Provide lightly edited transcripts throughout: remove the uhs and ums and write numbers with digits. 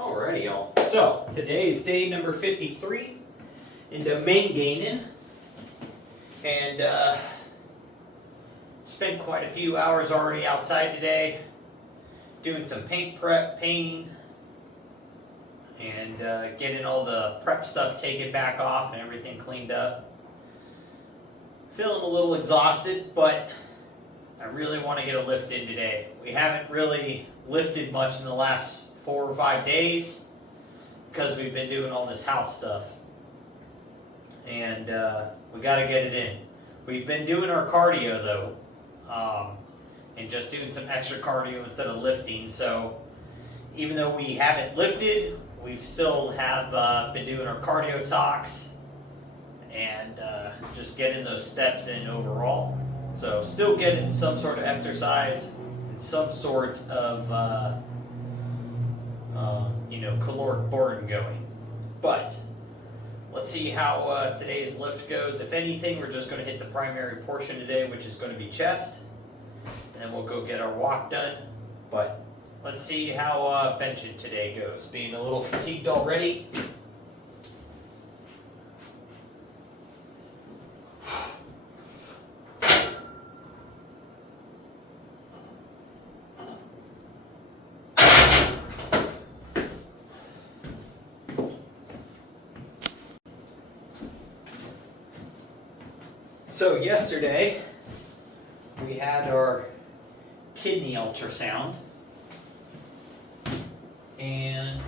Alrighty, y'all. So today is day number 53 into main gaining, and spent quite a few hours already outside today, doing some paint prep, painting, and getting all the prep stuff taken back off and everything cleaned up. Feeling a little exhausted, but I really want to get a lift in today. We haven't really lifted much in the last 4 or 5 days because we've been doing all this house stuff, and we got to get it in. We've been doing our cardio though, and just doing some extra cardio instead of lifting. So even though we haven't lifted, we still have been doing our cardio talks and just getting those steps in overall. So still getting some sort of exercise and some sort of caloric burn going. But let's see how today's lift goes. If anything, we're just going to hit the primary portion today, which is going to be chest, and then we'll go get our walk done. But let's see how benching today goes. Being a little fatigued already. So yesterday, we had our kidney ultrasound, and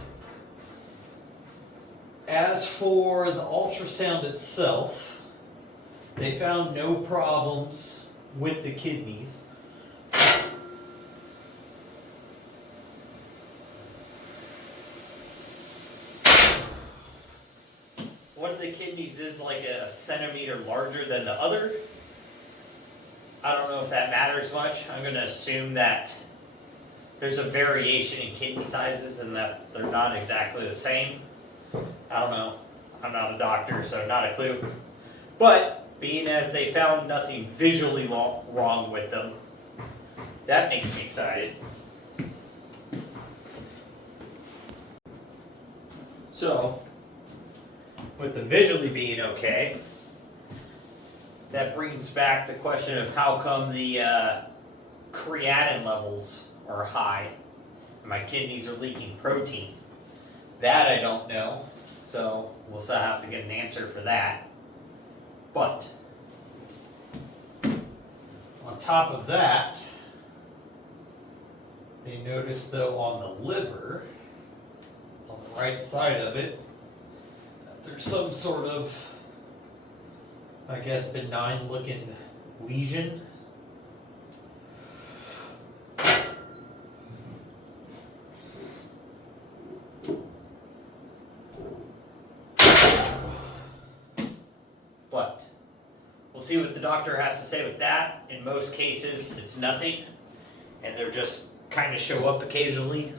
as for the ultrasound itself, they found no problems with the kidneys. One of the kidneys is like a centimeter larger than the other. I don't know if that matters much. I'm going to assume that there's a variation in kidney sizes and that they're not exactly the same. I don't know. I'm not a doctor, so not a clue. But being as they found nothing visually wrong with them, that makes me excited. So, with the visually being okay, that brings back the question of how come the creatinine levels are high and my kidneys are leaking protein. That I don't know, so we'll still have to get an answer for that. But on top of that, they noticed though on the liver, on the right side of it, there's some sort of, I guess, benign looking lesion. But we'll see what the doctor has to say with that. In most cases, it's nothing, and they're just kind of show up occasionally.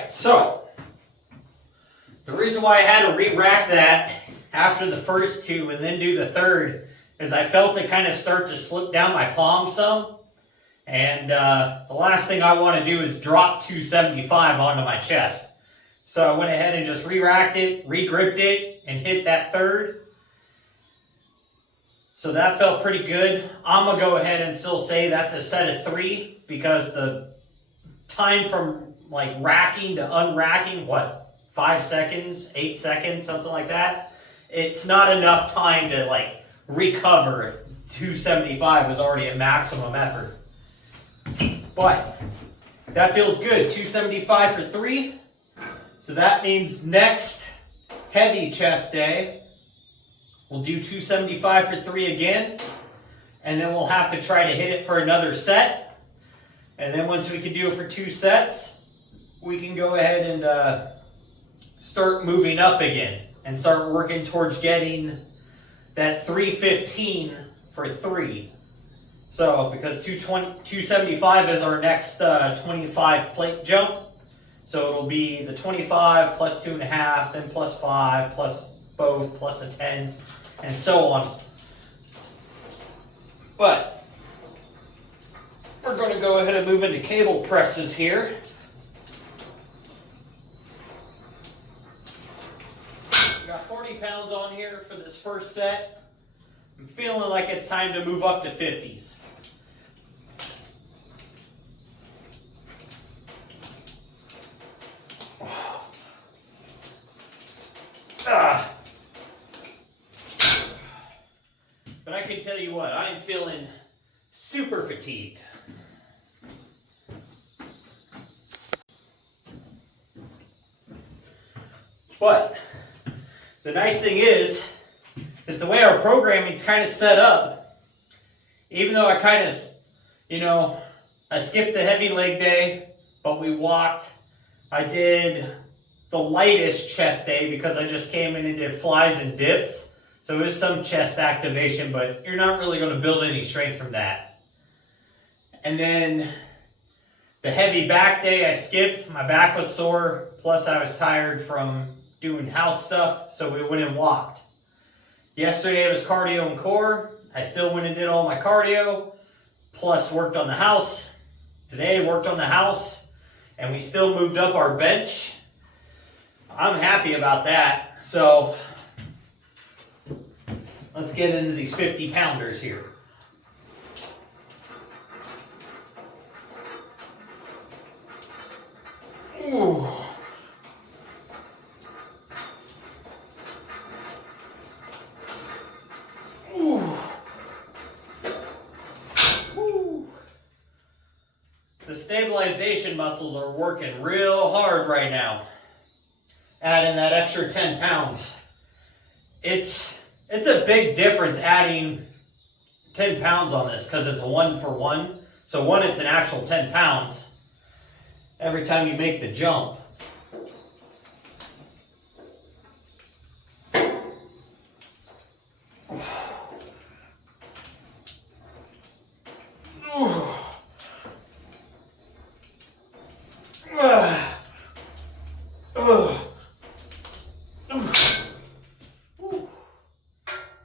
Alright, so the reason why I had to re-rack that after the first two and then do the third is I felt it kind of start to slip down my palm some. And the last thing I want to do is drop 275 onto my chest. So I went ahead and just re-racked it, re-gripped it, and hit that third. So that felt pretty good. I'm going to go ahead and still say that's a set of 3 because the time from like racking to unracking, 5 seconds, 8 seconds, something like that. It's not enough time to like recover if 275 was already at maximum effort. But that feels good. 275 for 3. So that means next heavy chest day, we'll do 275 for 3 again. And then we'll have to try to hit it for another set. And then once we can do it for 2 sets, we can go ahead and start moving up again and start working towards getting that 315 for 3. So because 275 is our next 25 plate jump. So it'll be the 25 plus 2.5, then plus 5, plus both, plus a 10, and so on. But we're going to go ahead and move into cable presses here. Got 40 pounds on here for this first set. I'm feeling like it's time to move up to 50s. But I can tell you what, I'm feeling super fatigued. But the nice thing is the way our programming's kind of set up, even though I kind of, I skipped the heavy leg day, but we walked. I did the lightest chest day because I just came in and did flies and dips. So it was some chest activation, but you're not really going to build any strength from that. And then the heavy back day I skipped. My back was sore, plus I was tired from doing house stuff, so we went and walked. Yesterday was cardio and core. I still went and did all my cardio, plus worked on the house. Today worked on the house, and we still moved up our bench. I'm happy about that. So let's get into these 50 pounders here. Ooh. Ooh. Ooh. The stabilization muscles are working real hard right now. Adding that extra 10 pounds. It's a big difference adding 10 pounds on this because it's a 1-for-1. So one, it's an actual 10 pounds every time you make the jump.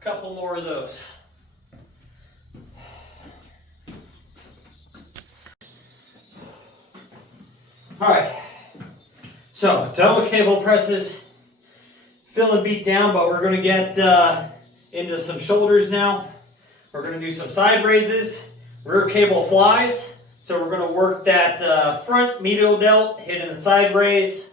Couple more of those. All right, so done with cable presses. Feeling beat down, but we're going to get into some shoulders now. We're going to do some side raises, rear cable flies. So we're going to work that front medial delt, hitting the side raise,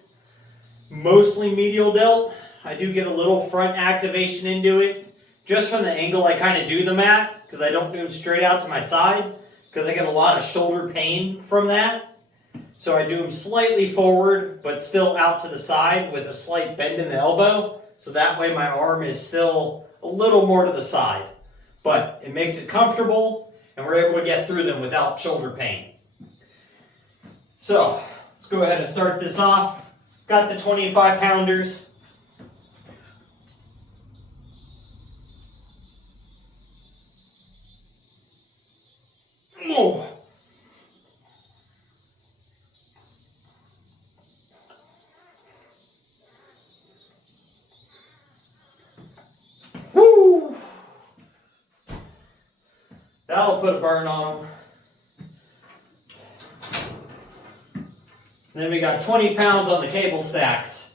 mostly medial delt. I do get a little front activation into it, just from the angle I kind of do them at, because I don't do them straight out to my side, because I get a lot of shoulder pain from that. So I do them slightly forward, but still out to the side with a slight bend in the elbow. So that way my arm is still a little more to the side. But it makes it comfortable, and we're able to get through them without shoulder pain. So let's go ahead and start this off. Got the 25 pounders. Oh. put a burn on them. Then we got 20 pounds on the cable stacks.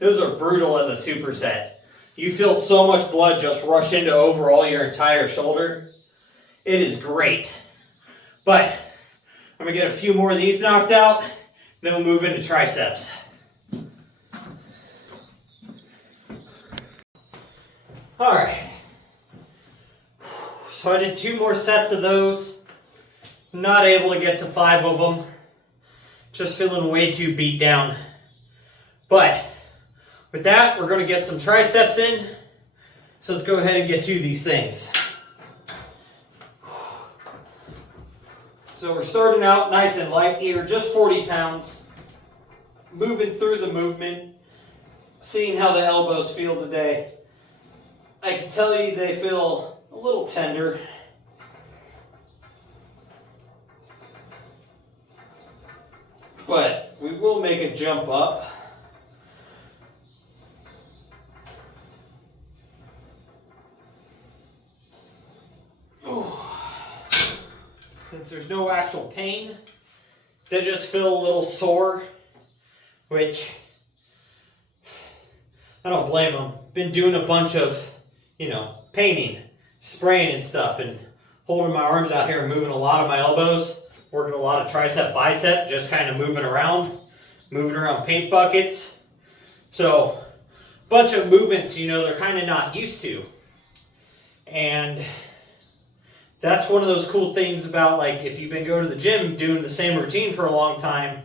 Those are brutal as a superset. You feel so much blood just rush into overall your entire shoulder. It is great. But I'm gonna get a few more of these knocked out, then we'll move into triceps. All right. So I did 2 more sets of those. Not able to get to 5 of them. Just feeling way too beat down. But with that, we're going to get some triceps in. So let's go ahead and get to these things. So we're starting out nice and light here, just 40 pounds. Moving through the movement, seeing how the elbows feel today. I can tell you they feel a little tender. But we will make a jump up. Since there's no actual pain, they just feel a little sore, which I don't blame them. Been doing a bunch of, painting, spraying and stuff, and holding my arms out here and moving a lot of my elbows, working a lot of tricep, bicep, just kind of moving around paint buckets. So, bunch of movements, they're kind of not used to. And that's one of those cool things about, like, if you've been going to the gym doing the same routine for a long time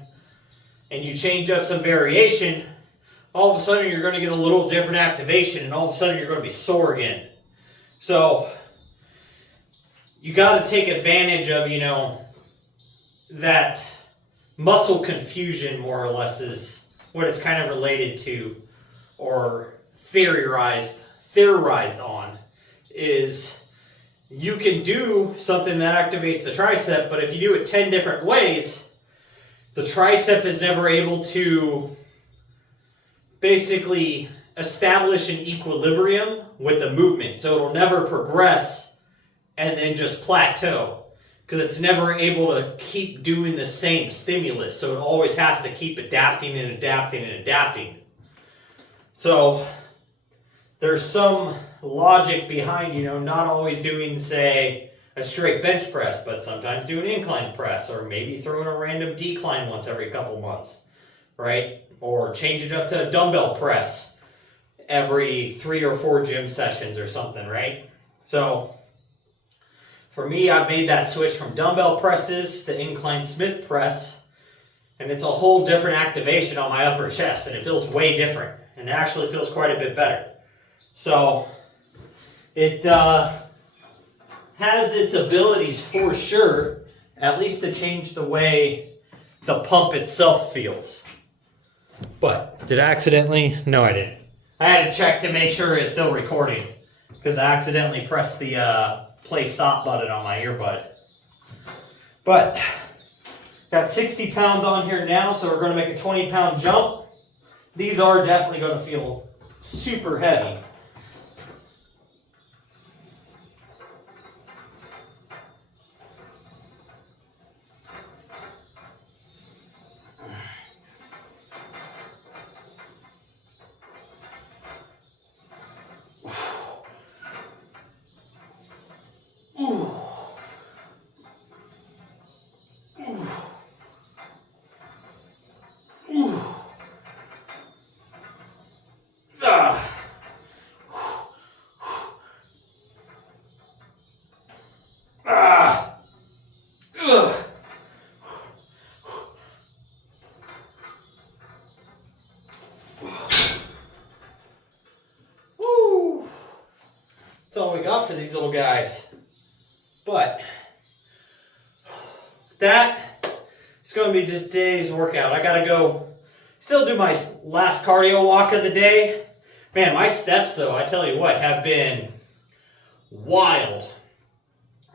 and you change up some variation, all of a sudden you're going to get a little different activation and all of a sudden you're going to be sore again. So you got to take advantage of, that muscle confusion, more or less, is what it's kind of related to, or theorized on, is you can do something that activates the tricep, but if you do it 10 different ways, the tricep is never able to basically establish an equilibrium with the movement. So it'll never progress and then just plateau, because it's never able to keep doing the same stimulus. So it always has to keep adapting and adapting and adapting. So there's some logic behind, not always doing, say, a straight bench press, but sometimes do an incline press, or maybe throwing a random decline once every couple months, right? Or change it up to a dumbbell press every 3 or 4 gym sessions or something, right? So for me, I've made that switch from dumbbell presses to incline Smith press, and it's a whole different activation on my upper chest, and it feels way different, and it actually feels quite a bit better. So it has its abilities for sure, at least to change the way the pump itself feels. But did I accidentally? No, I didn't. I had to check to make sure it's still recording, because I accidentally pressed the play stop button on my earbud. But got 60 pounds on here now, so we're going to make a 20-pound jump. These are definitely going to feel super heavy. that's all we got for these little guys. But that is going to be today's workout. I got to go still do my last cardio walk of the day. Man, my steps, though, I tell you what, have been wild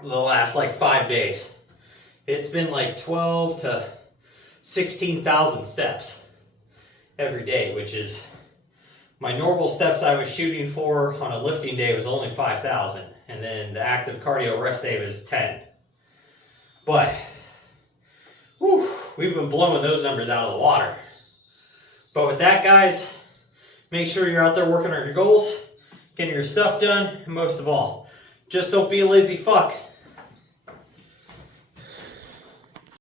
the last like 5 days. It's been like 12 to 16,000 steps every day, which is my normal steps I was shooting for on a lifting day was only 5,000. And then the active cardio rest day was 10. But, whew, we've been blowing those numbers out of the water. But with that, guys, make sure you're out there working on your goals, getting your stuff done, and most of all, just don't be a lazy fuck.